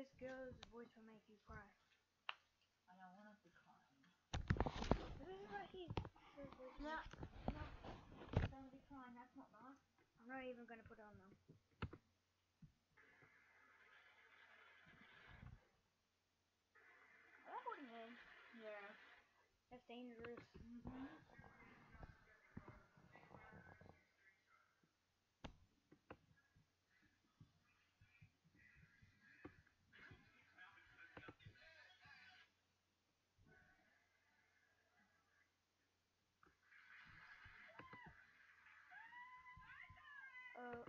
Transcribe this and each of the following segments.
This girl's voice will make you cry. I don't want to be crying. This is right here. No, don't be crying. That's not nice. I'm not even gonna put it on though. Are they holding hands? Yeah. That's dangerous. Uh.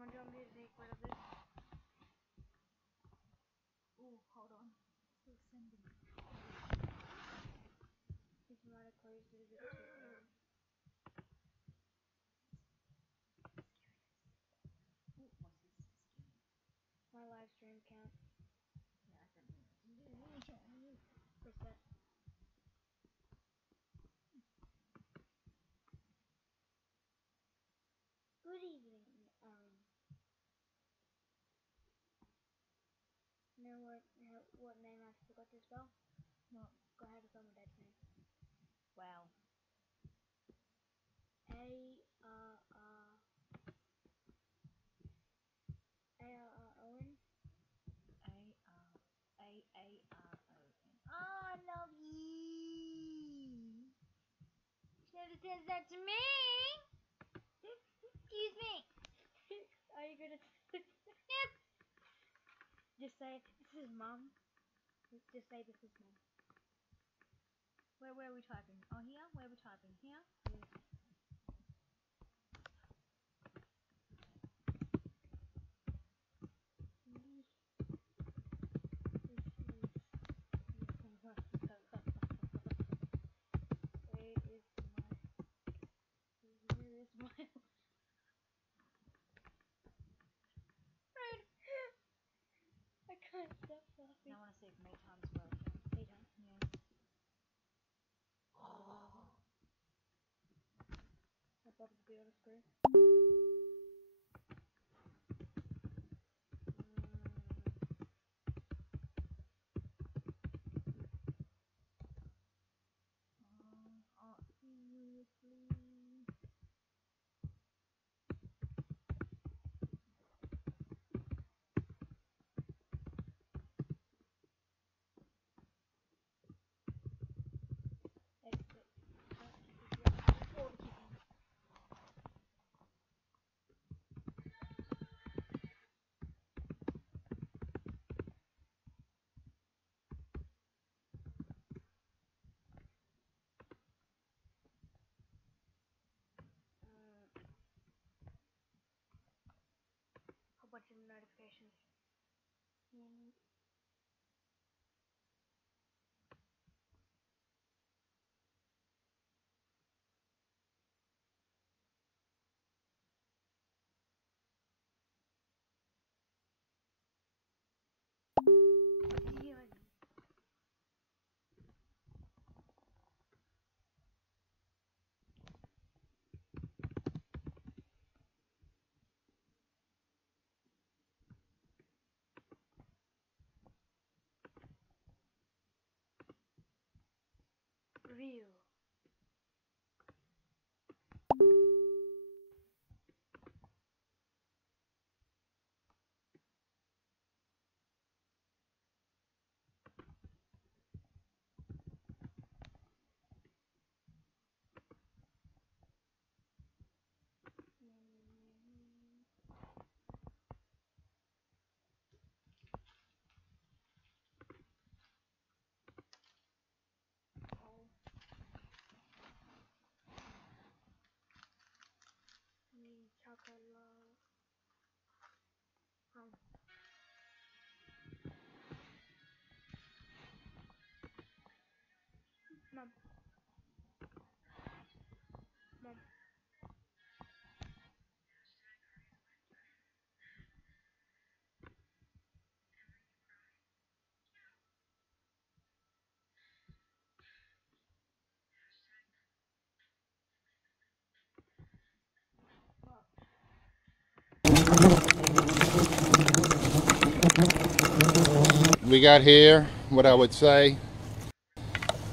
Come on, John, please take rid of this. Oh, hold on. Who's sending me? This might have closed it a bit too early. Ooh, what's this? My live stream count. Yeah, I don't know. What's that? Good evening. You know what name I forgot to spell? What? Go ahead and spell my dad's name. Wow. A-R-R-O-N. A-R-A-A-R-O-N. Oh, I love you. She never says that to me. Excuse me. Are you gonna just say this is mom? Just say this is mom. Where are we typing? Oh, here? Where are we typing? Here? Yes. Where is my I can't stop laughing. I want to see if Maytime's working. Maytime? Yeah. I thought it would be on the screen. Oh, seriously? Exit. A bunch of notifications. we got here, what I would say,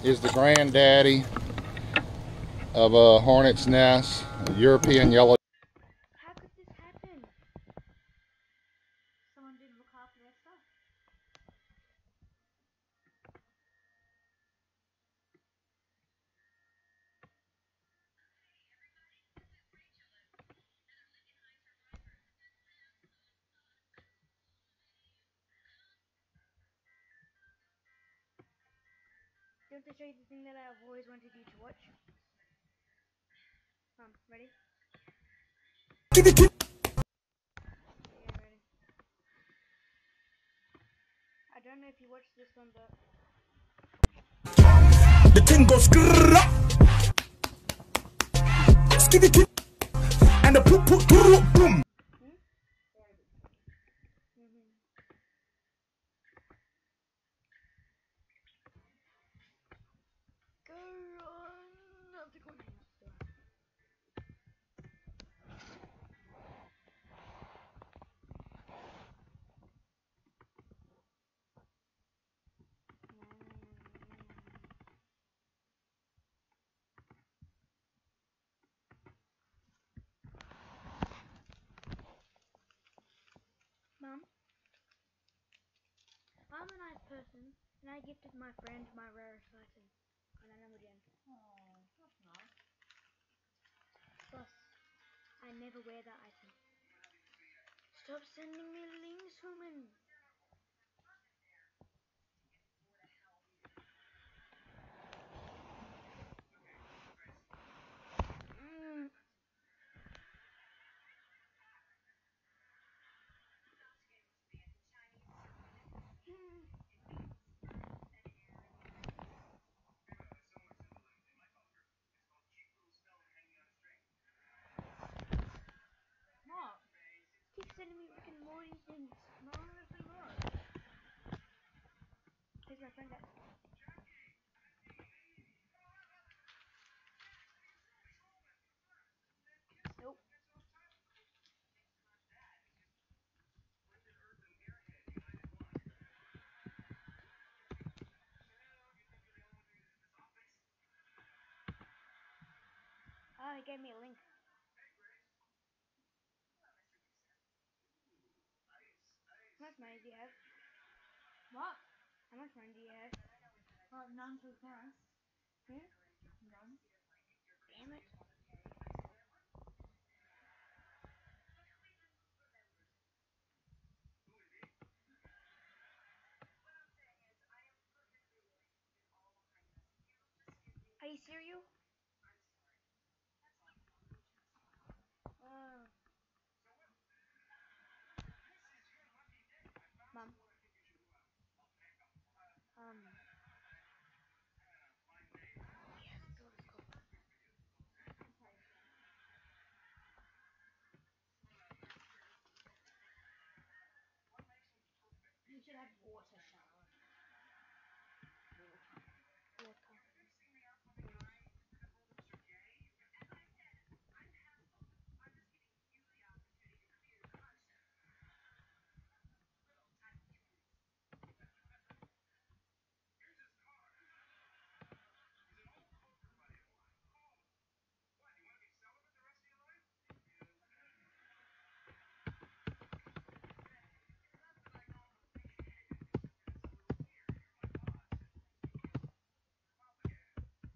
is the granddaddy of a hornet's nest, a European yellow. How could this happen? Someone didn't look after their stuff. Do you want to show you the thing that I've always wanted you to watch? Ready? Yeah, ready. I don't know if you watched this one, but the thing goes grrrr, skitty, and the poop poop boom. go on up the corner. Mum, I'm a nice person, and I gifted my friend my rarest item, and I never again. Oh, that's nice. Plus, I never wear that item. Stop sending me links, woman. What? Keep sending me Rick and Morty things. No, that's a lot. Here's my friend. Nope. Oh, he gave me a link. How much money do you have? What? How much money do you have? None for the price. None. Damn it. Are you serious? Mom. You should have water shower. Water.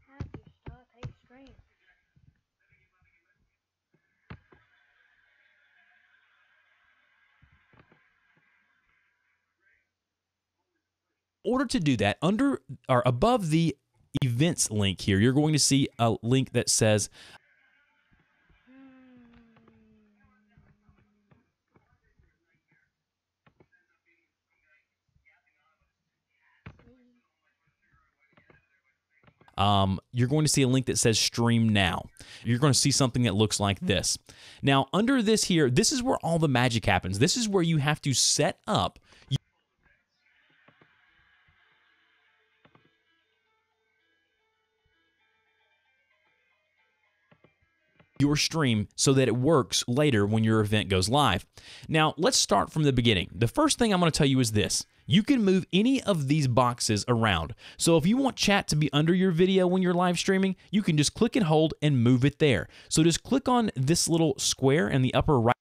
How do you start a stream? In order to do that, under or above the events link here, you're going to see a link that says you're going to see a link that says stream now. You're going to see something that looks like this. Now, under this here, this is where all the magic happens. This is where you have to set up. your stream so that it works later when your event goes live. Now, let's start from the beginning. The first thing I'm going to tell you is this. You can move any of these boxes around. So if you want chat to be under your video when you're live streaming, you can just click and hold and move it there. So just click on this little square in the upper right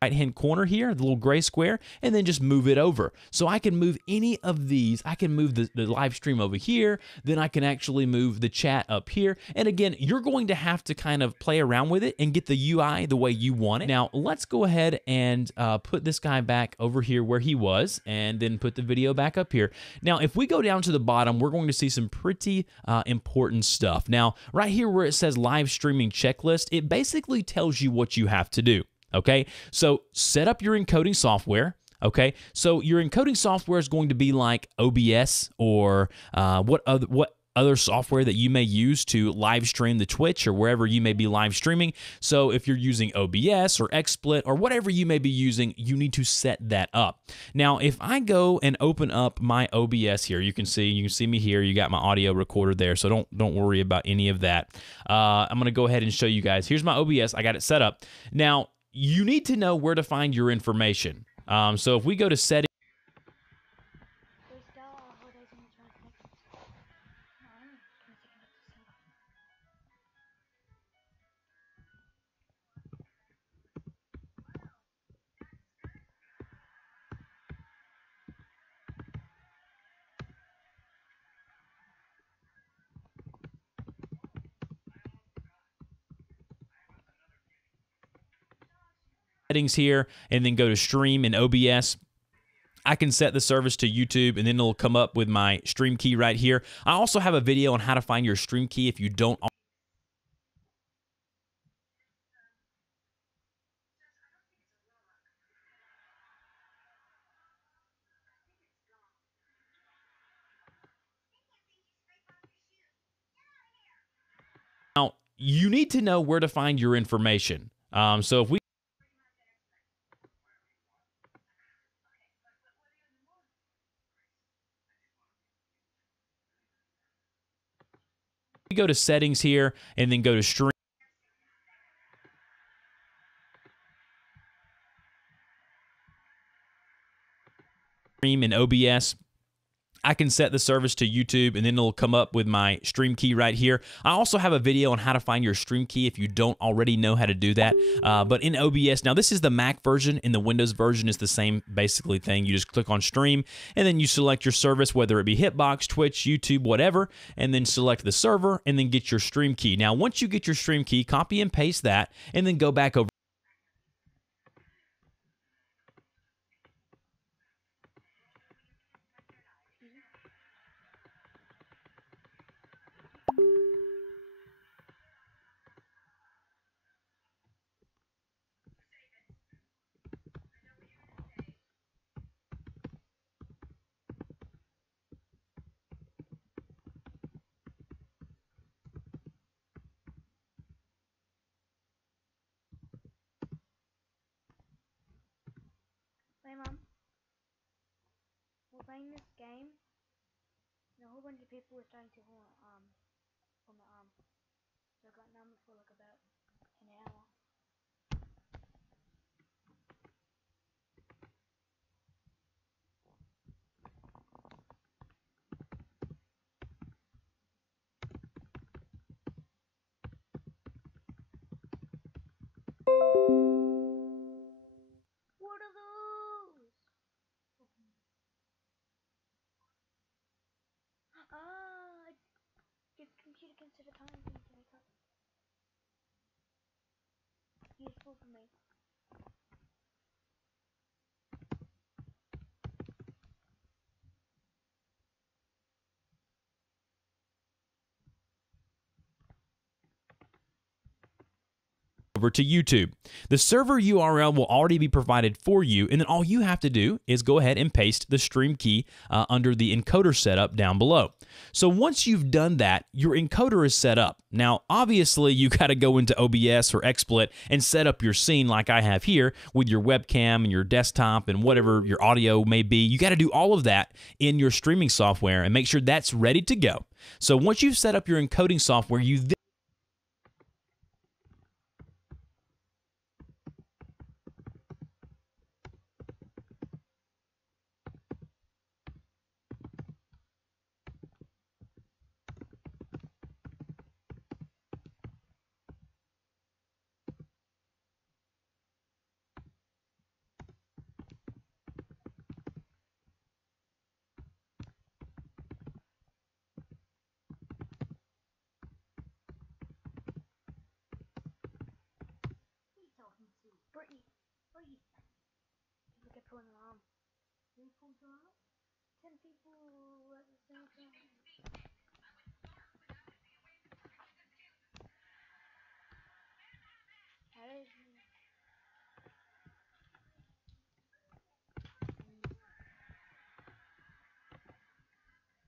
hand corner here, the little gray square, and then just move it over. So I can move any of these. I can move the live stream over here, then I can actually move the chat up here. And again, you're going to have to kind of play around with it and get the UI the way you want it. Now, let's go ahead and put this guy back over here where he was, and then put the video back up here. Now, if we go down to the bottom, we're going to see some pretty important stuff. Now, right here where it says live streaming checklist, it basically tells you what you have to do. Okay, so set up your encoding software. Okay, so your encoding software is going to be like OBS or what other software that you may use to live stream the Twitch or wherever you may be live streaming. So if you're using OBS or XSplit or whatever you may be using, you need to set that up. Now, if I go and open up my OBS here, you can see me here. You got my audio recorder there, so don't worry about any of that. I'm gonna go ahead and show you guys. Here's my OBS. I got it set up. Now, you need to know where to find your information. So if we go to settings, here, and then go to stream in OBS. I can set the service to YouTube, and then it'll come up with my stream key right here. I also have a video on how to find your stream key if you don't. Now, you need to know where to find your information. So if we go to settings here, and then go to stream in OBS, I can set the service to YouTube, and then it'll come up with my stream key right here. I also have a video on how to find your stream key if you don't already know how to do that. But in OBS, now this is the Mac version. In the Windows version, it's the same basically thing. You just click on stream, and then you select your service, whether it be Hitbox, Twitch, YouTube, whatever, and then select the server, and then get your stream key. Now, once you get your stream key, copy and paste that, and then go back over. Hey Mum, we're playing this game, and a whole bunch of people were starting to on my arm. So I got numb for like about an hour. What are those? Ah, your computer consider time thing to make up. Useful for me. over to YouTube. The server URL will already be provided for you, and then all you have to do is go ahead and paste the stream key under the encoder setup down below. So once you've done that, your encoder is set up. Now, obviously, you got to go into OBS or XSplit and set up your scene like I have here with your webcam and your desktop and whatever your audio may be. You got to do all of that in your streaming software and make sure that's ready to go. So once you've set up your encoding software, you then Brittany, what are you saying? People get put an alarm. Who pulls an alarm? 10 people at the same time.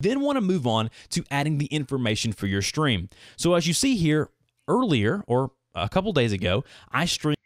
then want to move on to adding the information for your stream. So as you see here, earlier or a couple days ago, I streamed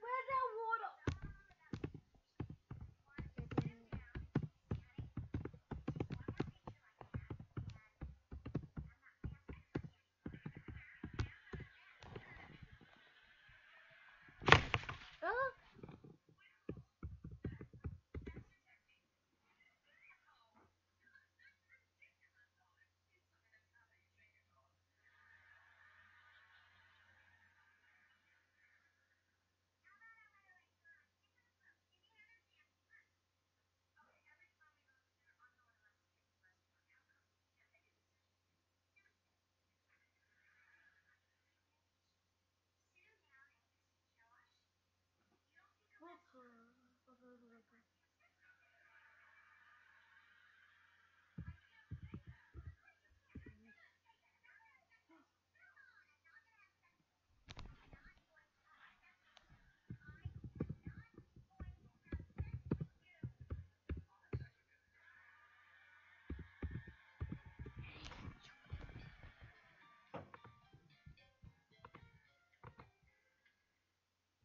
Where's that water?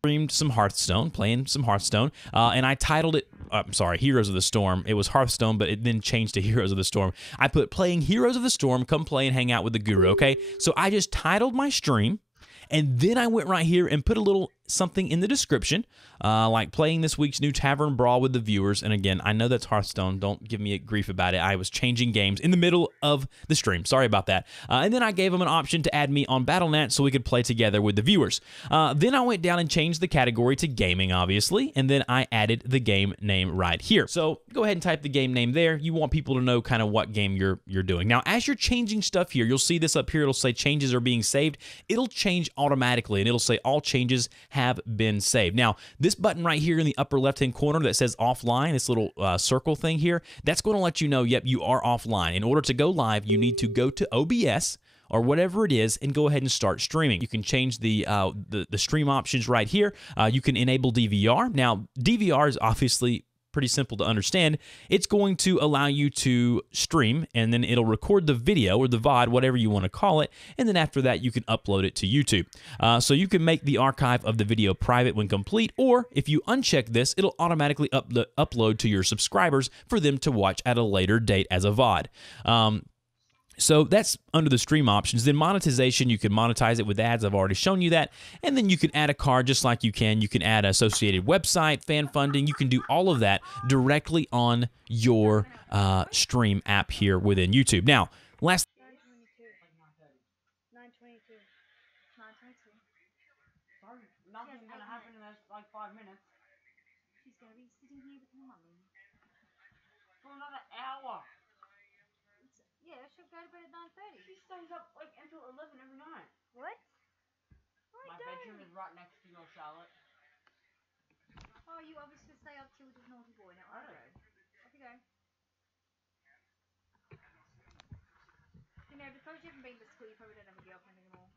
streamed some Hearthstone, playing some Hearthstone, and I titled it, I'm sorry, Heroes of the Storm. It was Hearthstone, but it then changed to Heroes of the Storm. I put playing Heroes of the Storm, come play and hang out with the guru, okay? So I just titled my stream, and then I went right here and put a little something in the description, like playing this week's new Tavern Brawl with the viewers. And again, I know that's Hearthstone. Don't give me a grief about it. I was changing games in the middle of the stream. Sorry about that. And then I gave them an option to add me on Battle.net so we could play together with the viewers. Then I went down and changed the category to gaming, obviously, and then I added the game name right here. So go ahead and type the game name there. You want people to know kind of what game you're doing. Now, as you're changing stuff here, you'll see this up here. It'll say changes are being saved. It'll change automatically, and it'll say all changes have been saved. Now, this button right here in the upper left-hand corner that says offline, this little circle thing here, that's going to let you know, yep, you are offline. In order to go live, you need to go to OBS or whatever it is and go ahead and start streaming. You can change the stream options right here. You can enable DVR. Now, DVR is obviously pretty simple to understand. It's going to allow you to stream, and then it'll record the video or the VOD, whatever you want to call it, and then after that you can upload it to YouTube. So you can make the archive of the video private when complete, or if you uncheck this, it'll automatically upload to your subscribers for them to watch at a later date as a VOD. So that's under the stream options. Then monetization, you can monetize it with ads. I've already shown you that. And then you can add a card just like you can. You can add an associated website, fan funding. You can do all of that directly on your stream app here within YouTube. Now, last 9:22. 9:22. 9:22. Nothing's gonna happen in this like 5 minutes. She's gonna be sitting here with her mummy. For another hour. Yeah, she'll go to bed at 9:30. She stays up like until 11 every night. What? My bedroom is right next to your Charlotte. Oh, you obviously stay up till the naughty boy. Now I go. Off you go. You know, because you haven't been to school, you probably don't have a girlfriend anymore.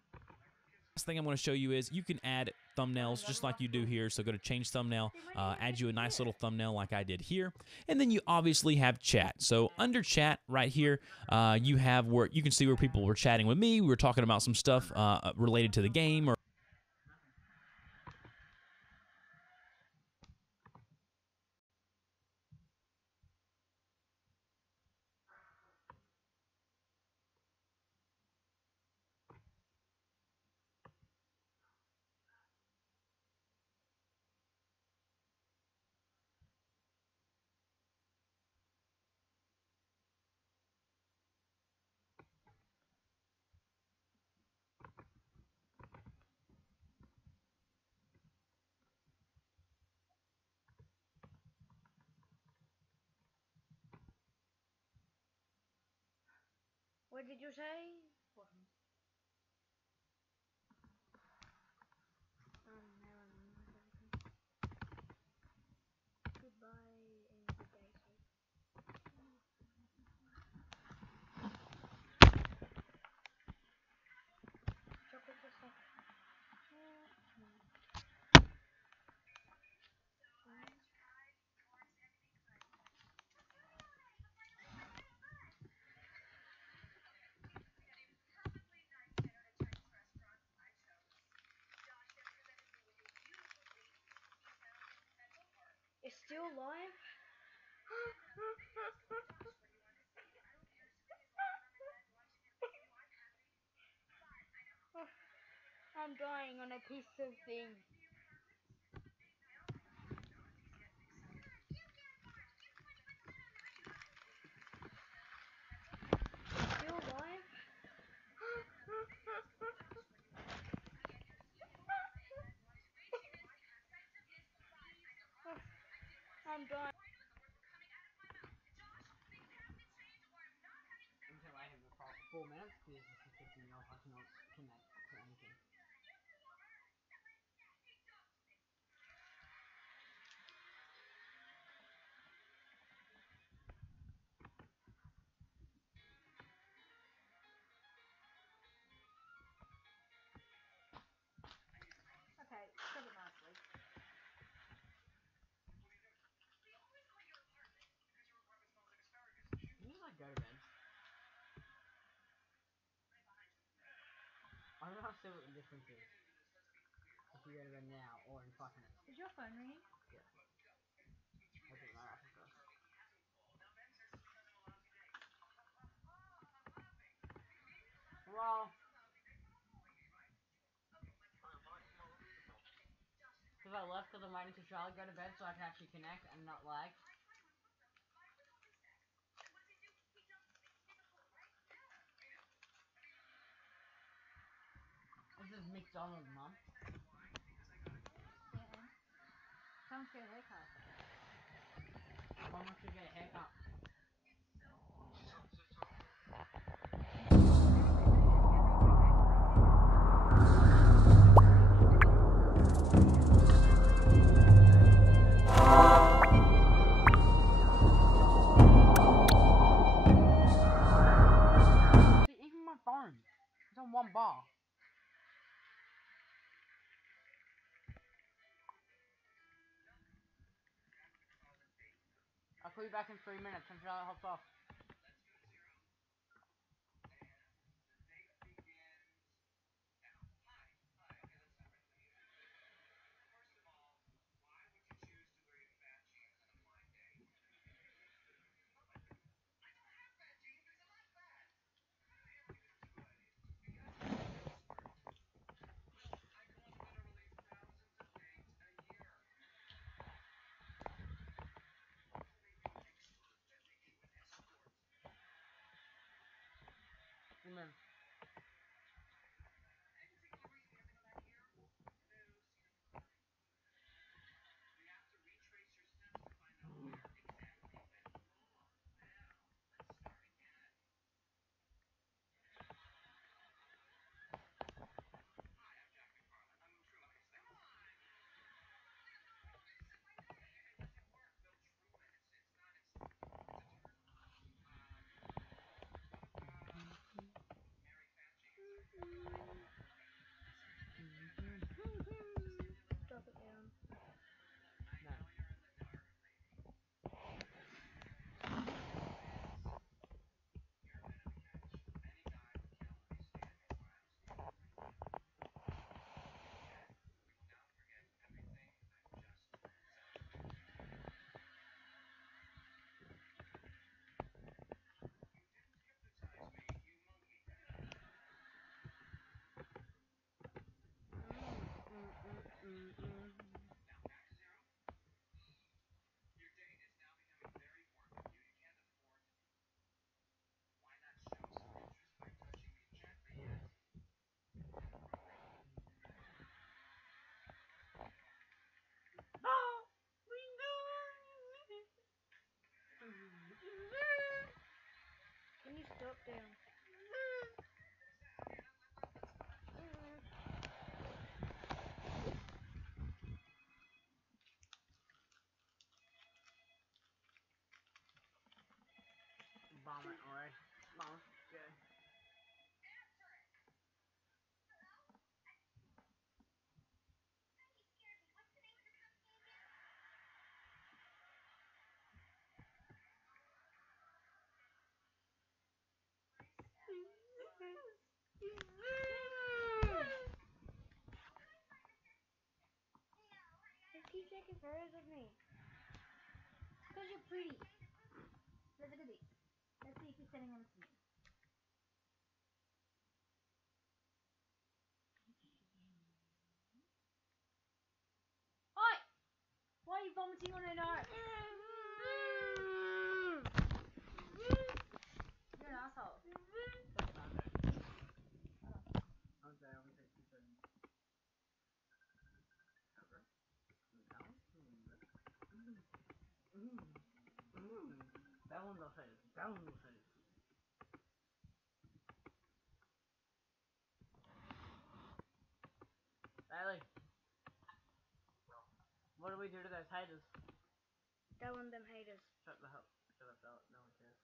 thing I'm going to show you is you can add thumbnails just like you do here. So go to change thumbnail, add you a nice little thumbnail like I did here. And then you obviously have chat. So under chat right here, you have where you can see where people were chatting with me. We were talking about some stuff related to the game or What did you say? Now I remember everything. Goodbye and good day, sir. Chocolate or something? It's still live? I'm dying on a piece of thing. It's still live? I'm dying. Until I have the proper 4 minutes, because this is 15 minutes, I cannot connect to anything. Okay, shove it nicely. Can you like go to bed? I don't know how to see what the difference is. If you go to bed now or in 5 minutes. Is your phone ringing? Okay, my wrapping first. Well, because I left because I'm waiting to Charlotte go to bed so I can actually connect and not lag. This is McDonald's, Mum. Yeah, and? Time to get a haircut. Mum wants to get a haircut. See, even my phone, it's on 1 bar. I'll call you back in 3 minutes when Charlotte hops off. Amen. Drop it down. No. Can you stop down? Vomit away. Vomit. Good. Just keep taking photos of me. Because you're pretty. Let's look at this. Let's see if you're sending them to me. Oi! Why are you vomiting on her nose? You're an asshole. Okay, I'm gonna take 2 seconds. Down the face. Down the face. Riley. What do we do to those haters? That one, them haters. Shut the hell. Shut up, Charlotte. No one cares.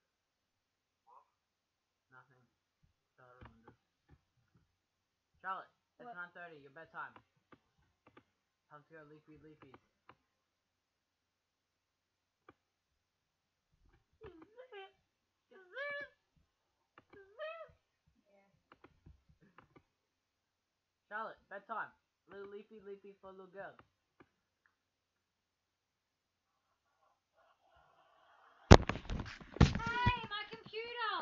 Nothing. Charlotte, remember. Charlotte, it's What? 9:30. Your bedtime. Time to go leafy leafies. Charlotte, bedtime. Little leafy leafy for little girl. Hey, my computer!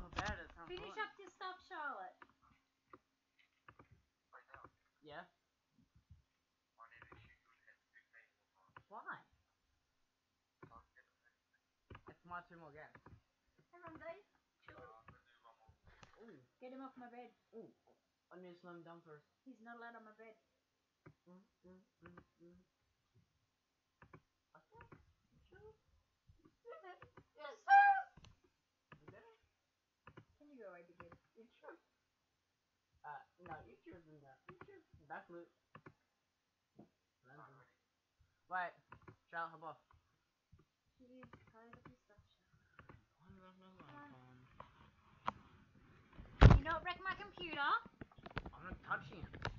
Oh, bad. It's not Finish fun. up your stuff, Charlotte. Yeah? Why? It's my 2 more games. Hey, Ramsey. Ooh. Get him off my bed. Ooh. I need to slow him down first. He's not allowed on my bed. Okay. Sure. Okay. Can you go away, big kid? You sure? No, you choosing that. You choosing back loop. Wait, Charlotte, hop off. Please, close up your stuff, Charlotte. Can you not wreck my computer? I'm not touching it.